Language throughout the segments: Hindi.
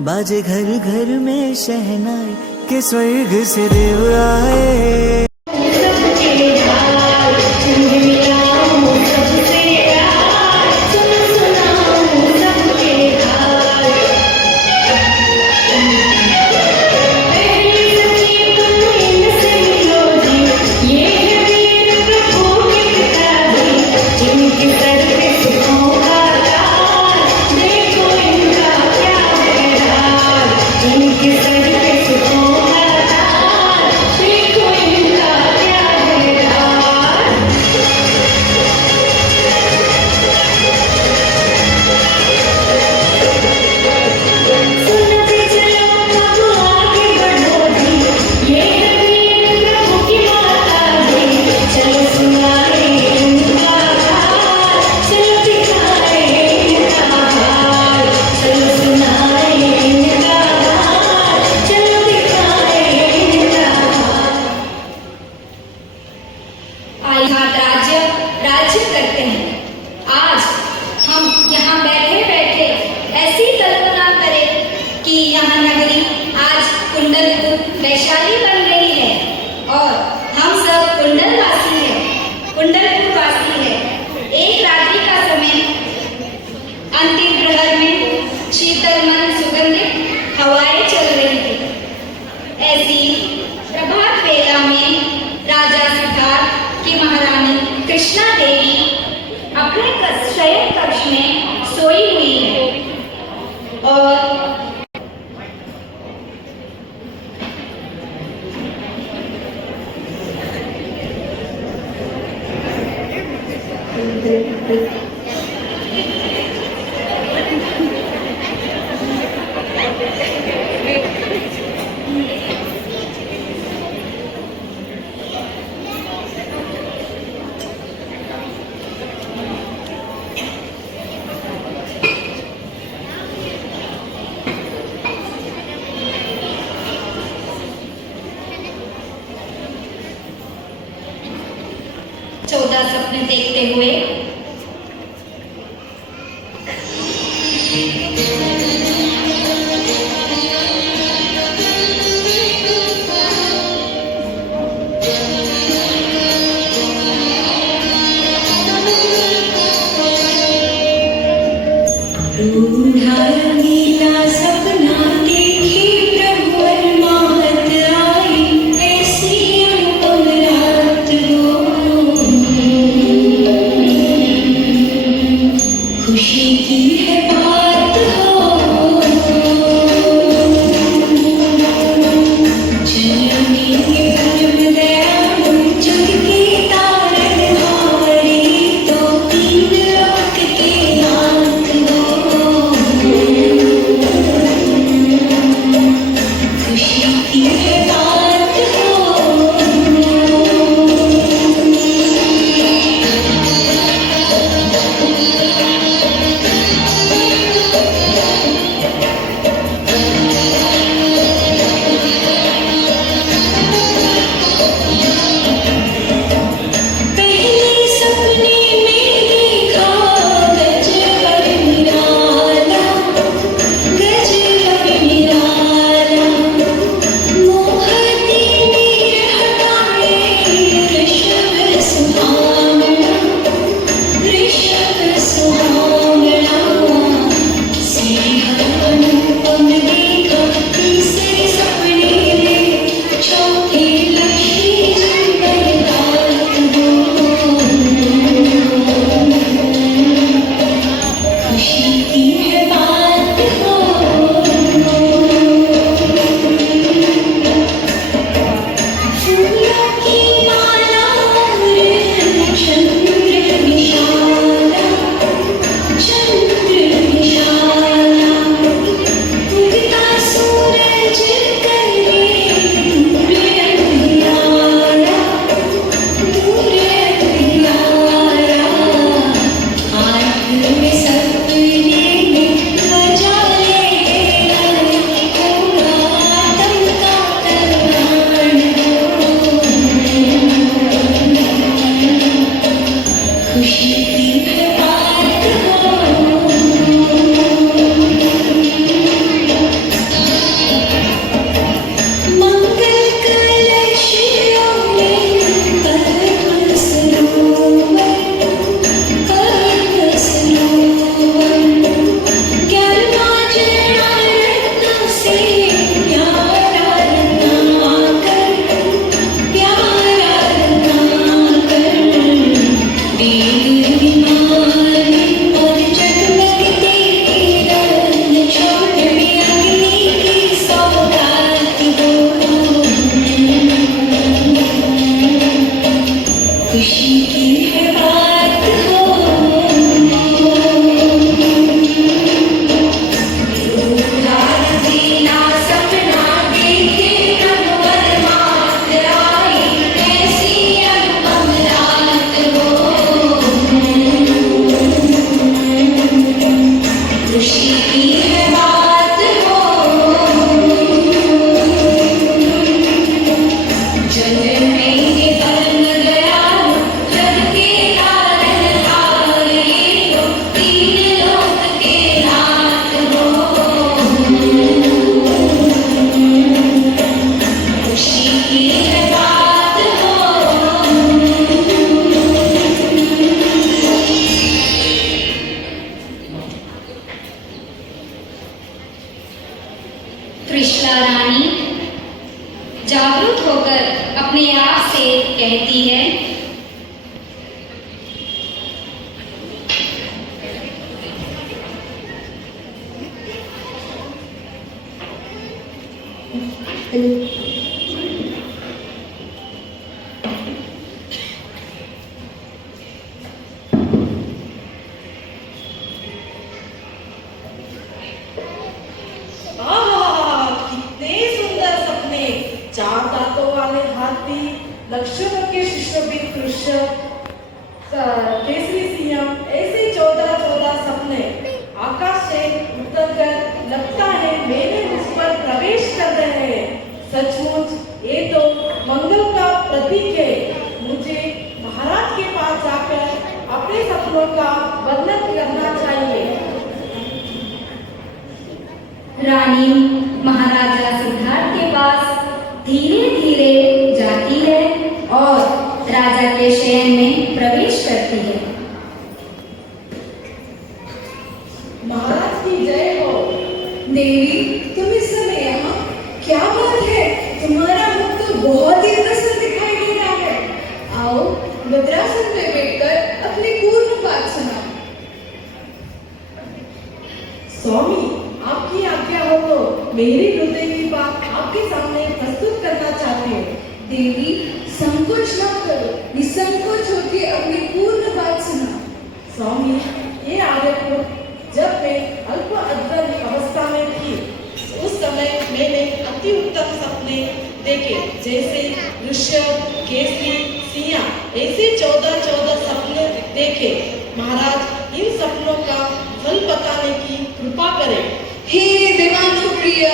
बाजे घर घर में शहनाई के स्वर्ग से देव आए। वैशाली बन रही है और हम सब कुंडलवासी हैं, कुंडलपुरवासी हैं। एक रात्रि का समय अंतिम प्रहर में शीतल मन सुगंधित हवाएं चल रही थी। ऐसी प्रभात वेला में राजा सिद्धार्थ की महारानी कृष्णा देवी अपने शयन कक्ष में सोई हुई है और सपने देखते हुए त्रिशला रानी जागरूक होकर अपने आप से कहती है, कितने सुंदर सपने। चार दांतों वाले हाथी, लक्ष्मण के शिशुबिन वृषभ, केसरी सिंह, ऐसे 14 सपने आकाश से उतरकर लगता है मेरे मुझ पर प्रवेश कर रहे हैं। सचमुच ये तो मंगल का प्रतीक है। मुझे महाराज के पास जाकर अपने सपनों का वर्णन करना चाहिए। रानी महाराजा सिद्धार्थ के पास धीरे धीरे जाती है और राजा के शयन में प्रवेश करती है। महाराज की जय हो। देवी, तुम इस समय यहाँ? क्या बात है? तुम्हारा मुख तो बहुत ही प्रसन्न दिखाई दे रहा है। आओ, भद्रासन में बैठकर अपनी पूर्ण बात सुनाओ। स्वामी, आपकी आज्ञा हो तो मेरी हृदय की बात आपके सामने प्रस्तुत करना चाहती हूँ। देवी, संकोच न करो, निसंकोच होकर अपनी पूर्ण बात सुनाओ। स्वामी, ये आर्यपुर जब मैं अल्प अध्ययन अवस्था में थी, उस समय मैंने अति उत्तम सपने देखे, जैसे वृषभ, केसरी, सिंह, ऐसे 14 सपने देखे। महाराज, इन सपनों का फल बताने की कृपा करें। हे देवानु प्रिय,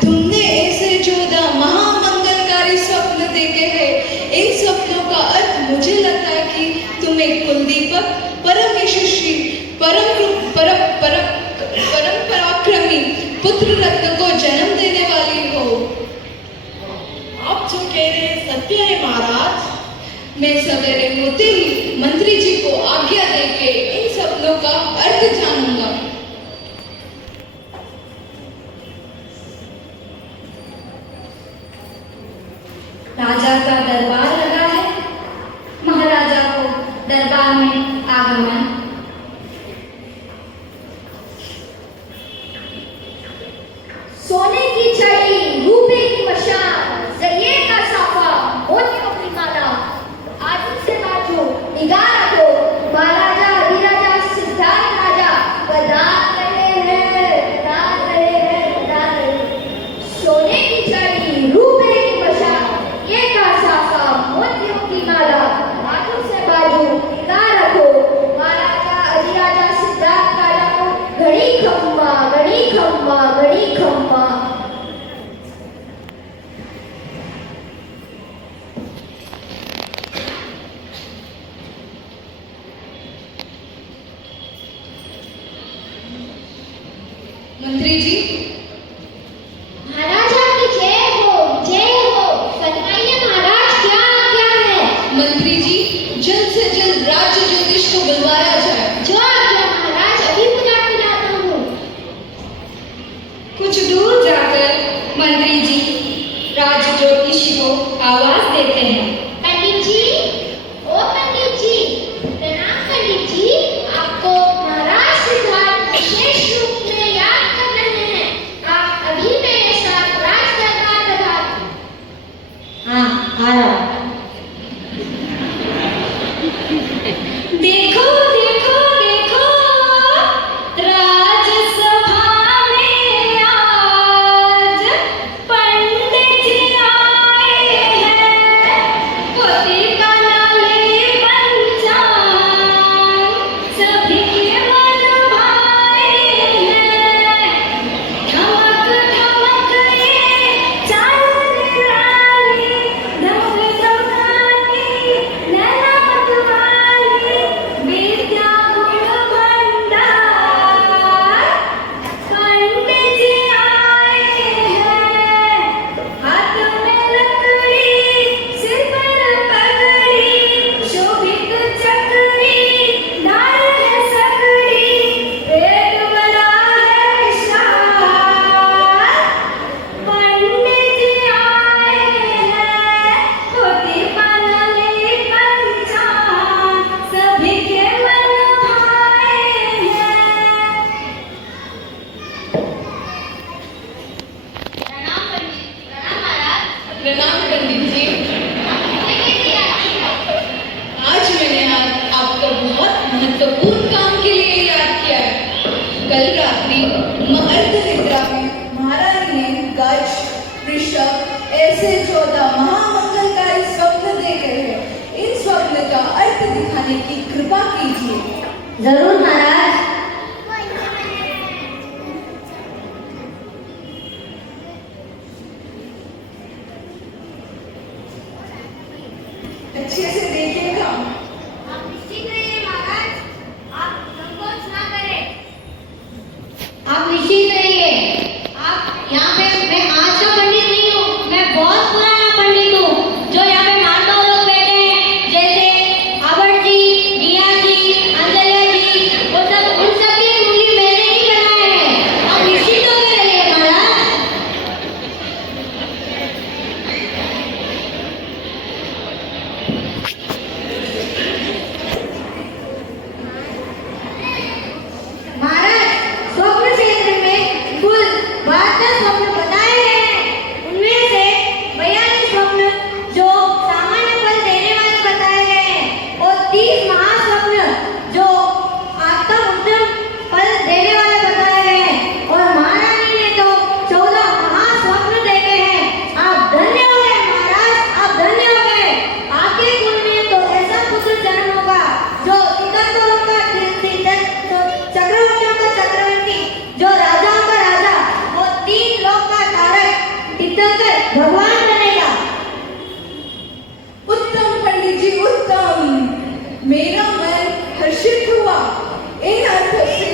तुमने ऐसे 14 महामंगलकारी स्वप्न देखे हैं। इन स्वप्नों का अर्थ मुझे लगता है कि तुम एक कुलदीपक, परम यशस्वी, परम पराक्रमी पुत्र रत्न को जन्म देने वाली हो। आप जो कह रहे हैं सत्य है महाराज। मैं सवेरे होते ही मंत्री जी को आज्ञा देके इन सपनों का अर्थ जानूंगा। राजा का दरबार लगा है। महाराजा को दरबार में आगमन। सोने की छड़ी, रूपे की मशाल, जरिए का साफा, मोतियों की माला, आजू से बाजू निगाह रखो, महाराजा अधिराजा सिद्धार्थ राजा बदान रहे हैं, बदान रहे हैं, बदान रहे हैं। सोने की छड़ी, रूपे की मशाल, ये का साफा, मोतियों की माला, आजू से बाजू निगाह रखो, महाराजा अधिराजा सिद्धार्थ राजा को घड़ी खम्मा, घड़ी खम्मा, घड़ी खम्मा। मंत्री जी, महाराजा की जय हो, जय हो। फरमाइए महाराज, क्या आज्ञा है? मंत्री जी, जल्द से जल्द राज्य ज्योतिष को बुलवाया जाए। जो आज्ञा महाराज, अभी बुला के लाता हूँ। कुछ दूर जाकर मंत्री जी राज ज्योतिषी को आवाज देते हैं। पंडित जी, ओ पंडित जी, प्रणाम पंडित जी। आपको महाराज सिद्धार्थ विशेष रूप में याद कर रहे हैं। आप अभी मेरे साथ राज दरबार पधारें। हाँ, आ रहा। देखो देखो देखो, राजसभा में आज पंडित जी आए हैं। प्रणाम पंडित जी। आज मैंने आपको बहुत महत्वपूर्ण काम के लिए याद किया है। कल रात्रि अर्धनिद्रा में महारानी ने गज, वृषभ ऐसे 14 महामंगलकारी स्वप्न देखे हैं। इन स्वप्न का अर्थ दिखाने की कृपा कीजिए। जरूर महाराज। अच्छे से देखिएगा। आप निश्चित रहिए महाराज, आप संकोच ना करें। आप निश्चित रहिए। आप यहाँ पे, मैं आज का पंडित नहीं हूँ, मैं बहुत पुराना पंडित हूँ। जो यहाँ पे मार्दव लोग बैठे हैं, जैसे आबट जी, दिया जी, अंजलिया जी, वो सब, उन सब की मूली मैंने ही बनाए हैं। आप निश्चित होकर रहिए महाराज। महाराज, स्वप्न क्षेत्र में कुल 72 स्वप्न बताए गए हैं। उनमें से 42 स्वप्न जो सामान्य फल देने वाले बताए गए हैं और 30 महास्वप्न जो आत्म-उद्यम फल देने वाले बताए गए हैं। और महारानी ने तो 14 महास्वप्न देखे हैं। आप धन्य हो गए महाराज, आप धन्य हो गए। आपके कुल में तो ऐसा पुत्र जन्म होगा जो तीर्थंकरों का चक्रवर्तियों का चक्रवर्ती, जो राजाओं का राजा और 3 लोक का तारक तीर्थंकर भगवान बनेगा। उत्तम पंडित जी, उत्तम। मेरा मन हर्षित हुआ। इन अर्थों से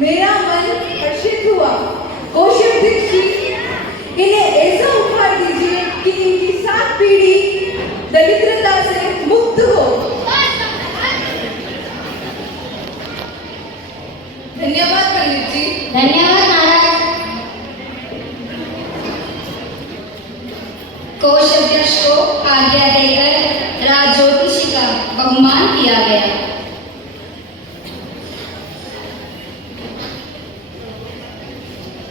मेरा मन हर्षित हुआ। कौशिक दीक्षित, इन्हें ऐसा उपहार दीजिए कि इनकी 7 पीढ़ी दरिद्रता से मुक्त हो। धन्यवाद पंडित जी। धन्यवाद महाराज। कोषाध्यक्ष को आज्ञा देकर राजज्योतिषी का बहुमान किया गया।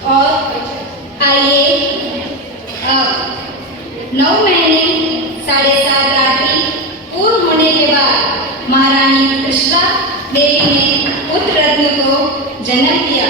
और आइए अब 9 महीने 7.5 रात्रि पूर्ण होने के बाद महारानी कृष्णा देवी ने पुत्र रत्न को जन्म दिया।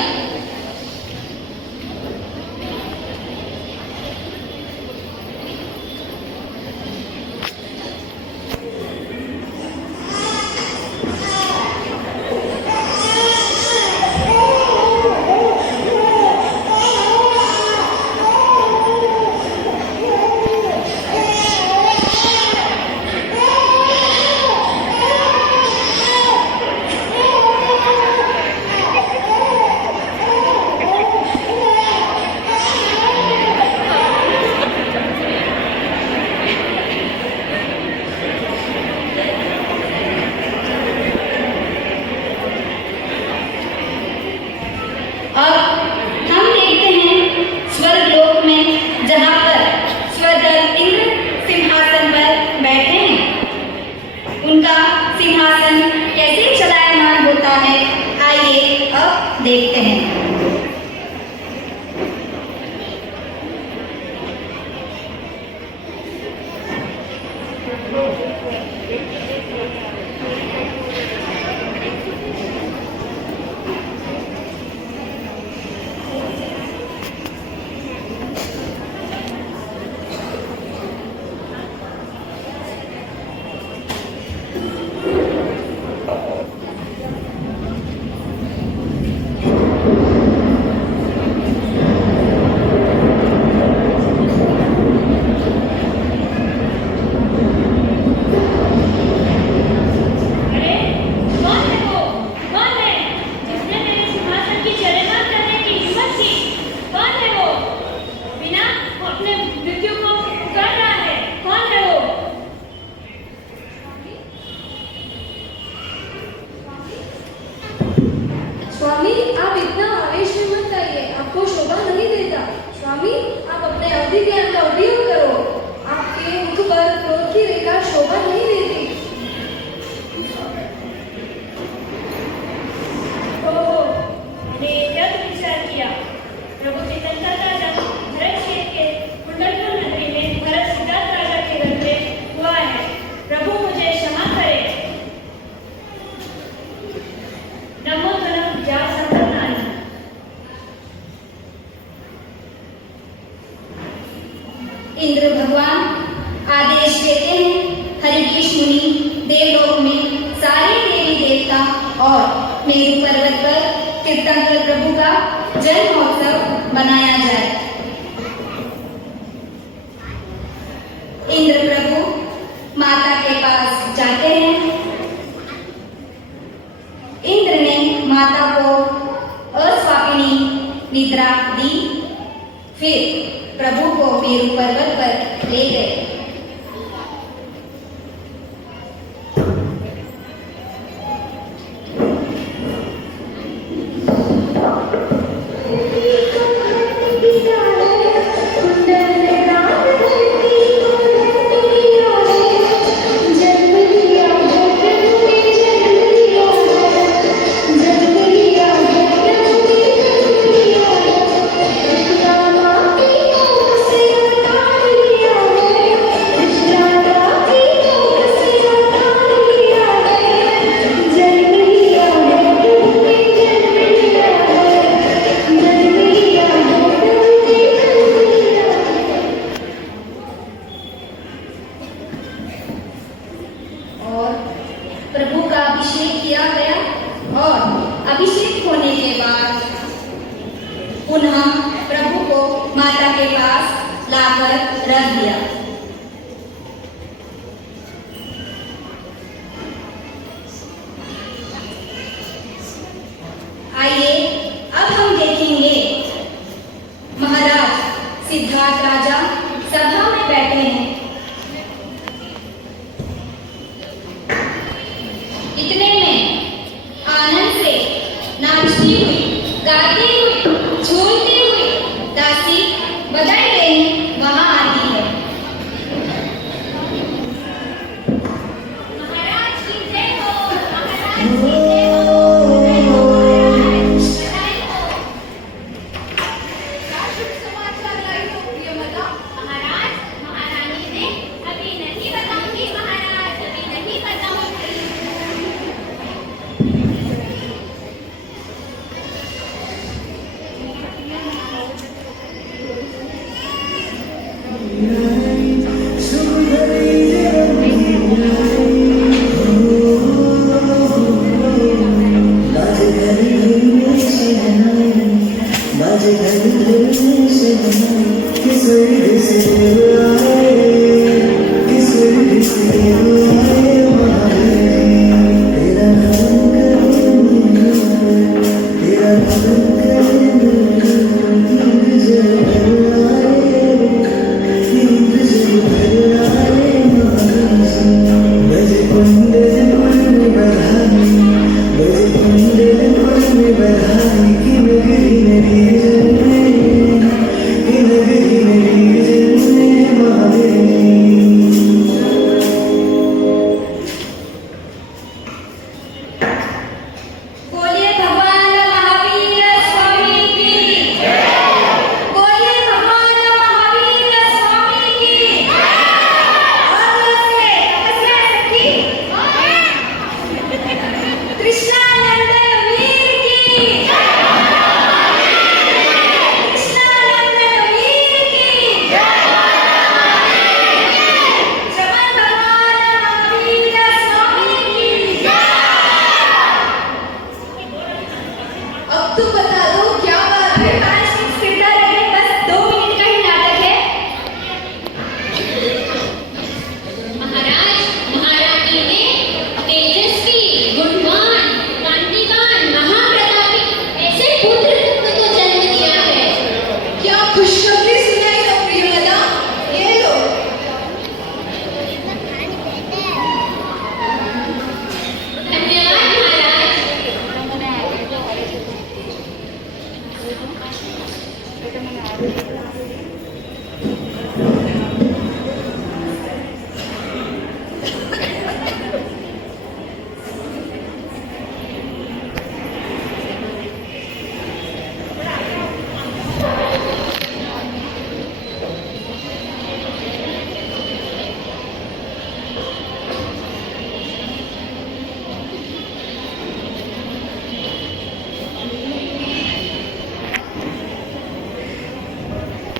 इंद्र भगवान आदेश देते हैं, हरिकेश मुनि देवलोक में सारे देवी देवता और मेरु पर्वत पर तीर्थंकर प्रभु का जन्म महोत्सव मनाया जाए। इंद्र प्रभु माता के पास जाते हैं। इंद्र ने माता को अस्वापिनी निद्रा दी, फिर प्रभु को मेरु पर्वत पर ले गए। और प्रभु का अभिषेक किया गया और अभिषेक होने के बाद पुनः प्रभु को माता के पास लाकर रख दिया। आइए अब हम देखेंगे महाराज सिद्धार्थ राजा सभा में बैठे हैं। इतने में आनंद से नाचती हुई, गाती हुई, झूलती हुई दासी बधाई देने वहां आती है। महाराज की जय हो, महाराज की जय हो, बधाई हो। क्या शुभ समाचार लाई हो प्रियमदा? महाराज, महारानी ने अभी नहीं बताऊंगी, महाराज अभी नहीं बताऊंगी। बोलिए भगवान महावीर स्वामी की जय। बोलिए भगवान महावीर स्वामी की जय। कृष्णानंद वीर की कृष्णानंद वीर की श्रवण भगवान महावीर स्वामी की। अब तो बता दो क्या बात है? 5 मिनट सीधा रहे, बस 2 मिनट का ही नाटक है। महाराज महारानी ने तेजस्वी, गुणवान, कांतिवान, महाप्रतापी ऐसे पुत्र रत्न को जन्म दिया है। क्या खुशखबरी सुनाई हो प्रियमदा? ये लो। धन्यवाद महाराज।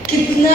कितना